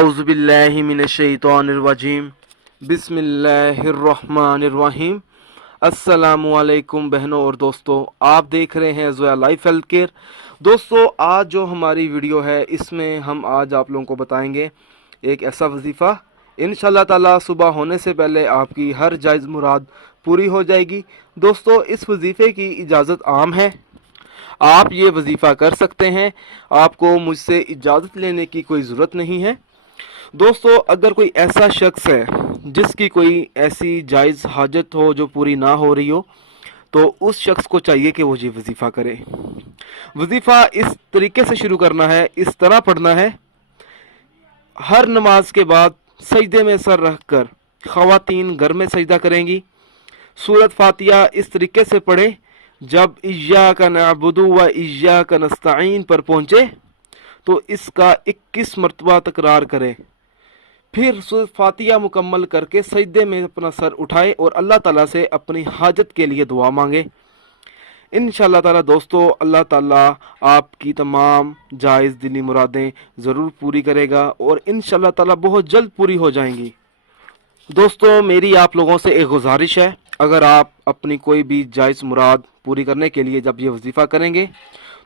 औज़ुबिल्लाहिमिनश्शैतानिर्रजीम बिस्मिल्लाहिर्रहमानिर्रहीम। अस्सलामुअलैकुम बहनों और दोस्तों, आप देख रहे हैं ज़ोया लाइफ हेल्थ केयर। दोस्तों, आज जो हमारी वीडियो है इसमें हम आज आप लोगों को बताएंगे एक ऐसा वजीफ़ा, इंशाल्लाह ताला सुबह होने से पहले आपकी हर जायज़ मुराद पूरी हो जाएगी। दोस्तों, इस वजीफ़े की इजाज़त आम है, आप ये वजीफ़ा कर सकते हैं, आपको मुझसे इजाज़त लेने की कोई ज़रूरत नहीं है। दोस्तों, अगर कोई ऐसा शख्स है जिसकी कोई ऐसी जायज़ हाजत हो जो पूरी ना हो रही हो, तो उस शख्स को चाहिए कि वो ये वजीफ़ा करे। वजीफ़ा इस तरीके से शुरू करना है, इस तरह पढ़ना है। हर नमाज के बाद सजदे में सर रख कर ख़वातीन घर में सजदा करेंगी। सूरत फातिहा इस तरीके से पढ़े, जब इय्याका नअबुदु व इय्याका नस्तईन पर पहुँचे तो इसका 21 मरतबा तकरार करें। फिर सूरत फातिहा मुकम्मल करके सजदे में अपना सर उठाए और अल्लाह ताला से अपनी हाजत के लिए दुआ मांगे। इंशाअल्लाह ताला दोस्तों, अल्लाह ताला आपकी तमाम जायज़ दिली मुरादें ज़रूर पूरी करेगा और इंशाअल्लाह ताला बहुत जल्द पूरी हो जाएंगी। दोस्तों, मेरी आप लोगों से एक गुजारिश है, अगर आप अपनी कोई भी जायज़ मुराद पूरी करने के लिए जब ये वजीफ़ा करेंगे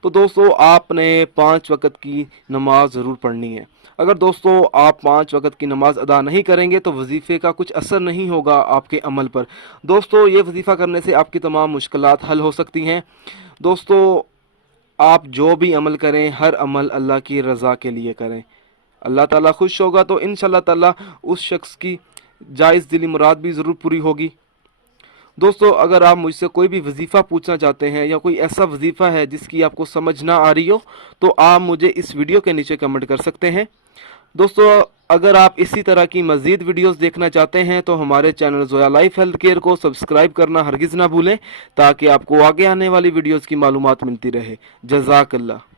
तो दोस्तों आपने 5 वक़्त की नमाज ज़रूर पढ़नी है। अगर दोस्तों आप 5 वक़्त की नमाज अदा नहीं करेंगे तो वजीफ़े का कुछ असर नहीं होगा आपके अमल पर। दोस्तों, ये वजीफ़ा करने से आपकी तमाम मुश्किलात हल हो सकती हैं। दोस्तों, आप जो भी अमल करें, हर अमल अल्लाह की रज़ा के लिए करें। अल्लाह ताला खुश होगा तो इंशाअल्लाह ताला उस शख्स की जायज़ दिली मुराद भी ज़रूर पूरी होगी। दोस्तों, अगर आप मुझसे कोई भी वजीफ़ा पूछना चाहते हैं या कोई ऐसा वजीफ़ा है जिसकी आपको समझ ना आ रही हो, तो आप मुझे इस वीडियो के नीचे कमेंट कर सकते हैं। दोस्तों, अगर आप इसी तरह की मज़ीद वीडियोस देखना चाहते हैं तो हमारे channel Zoya life health care को सब्सक्राइब करना हरगिज़ ना भूलें, ताकि आपको आगे आने वाली वीडियोस की मालूमात मिलती रहे। जज़ाकल्लाह।